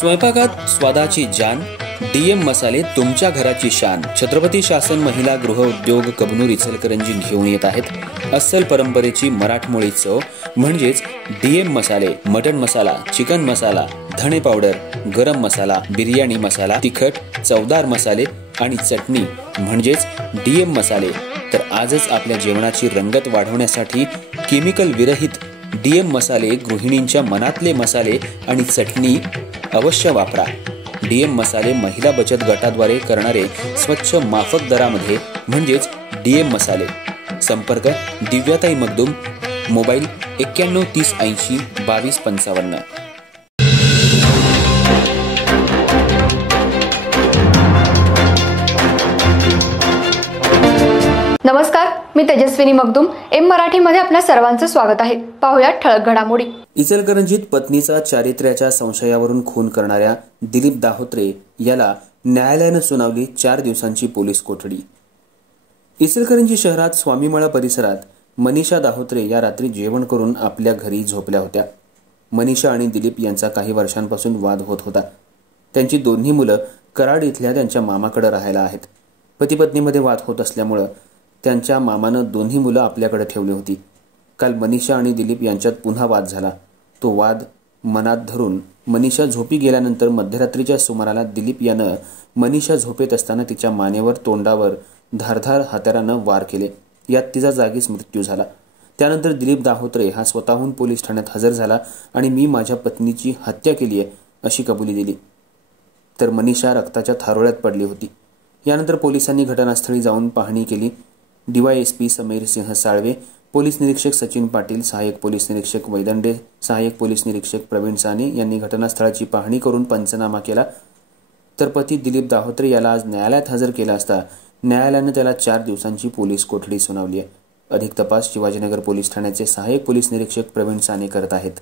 स्वयंपाकात स्वादाची जान, डीएम मसाले तुमच्या घराची शान. छत्रपती शासन महिला गृह उद्योग कबनूर इचलकरंजी घेऊन येत आहेत अस्सल परंपरेची मराठमोळी चव म्हणजेच डीएम मसाले. मटन मसाला, चिकन मसाला, धणे पावडर, गरम मसाला, बिर्याणी मसाला, तिखट चवदार मसाले आणि चटणी म्हणजेच डीएम मसाले. तर आजच आपल्या जेवणाची रंगत वाढवण्यासाठी केमिकल विरहित डीएम मसाले, गृहिणींच्या मनातले मसाले आणि चटणी अवश्य वापरा. डीएम मसाले महिला बचत गटाद्वारे करणारे स्वच्छ माफक दरामध्ये म्हणजेच डीएम मसाले. संपर्क दिव्याताई मगदूम, मोबाईल 91 30 80 22 55. नमस्कार, मी तेजस्विनी मगदूम. एम मराठीमध्ये आपल्या सर्वांचं स्वागत आहे. पाहूया ठळक घडामोडी. इचलकरंजीत पत्नीचा चारित्र्याच्या संशयावरून खून करणाऱ्या दिलीप दाहोत्रे याला न्यायालयानं सुनावली 4 दिवसांची पोलीस कोठडी. इचलकरंजी शहरात स्वामीमळा परिसरात मनीषा दाहोत्रे या रात्री जेवण करून आपल्या घरी झोपल्या होत्या. मनीषा आणि दिलीप यांचा काही वर्षांपासून वाद होत होता. त्यांची दोन्ही मुलं कराड इथल्या त्यांच्या मामाकडे राहायला आहेत. पती पत्नीमध्ये वाद होत असल्यामुळे त्यांच्या मामानं दोन्ही मुलं आपल्याकडे ठेवली होती. काल मनीषा आणि दिलीप यांच्यात पुन्हा वाद झाला. तो वाद मनात धरून मनीषा झोपी गेल्यानंतर मध्यरात्रीच्या सुमाराला दिलीप यानं मनीषा झोपेत असताना तिच्या मानेवर, तोंडावर धारधार हत्यारानं वार केले. यात तिचा जागीच मृत्यू झाला. त्यानंतर दिलीप दाहोत्रे हा स्वतःहून पोलीस ठाण्यात हजर झाला आणि मी माझ्या पत्नीची हत्या केली आहे अशी कबुली दिली. तर मनीषा रक्ताच्या थारोळ्यात पडली होती. यानंतर पोलिसांनी घटनास्थळी जाऊन पाहणी केली. डीवायएसपी समीर सिंह साळवे, पोलीस निरीक्षक सचिन पाटील, सहाय्यक पोलीस निरीक्षक वैदंडे, सहाय्यक पोलीस निरीक्षक प्रवीण साने यांनी घटनास्थळाची पाहणी करून पंचनामा केला. तर पती दिलीप दाहोत्रे याला आज न्यायालयात हजर केला असता न्यायालयानं त्याला 4 दिवसांची पोलीस कोठडी सुनावली आहे. अधिक तपास शिवाजीनगर पोलीस ठाण्याचे सहाय्यक पोलीस निरीक्षक प्रवीण साने करत आहेत.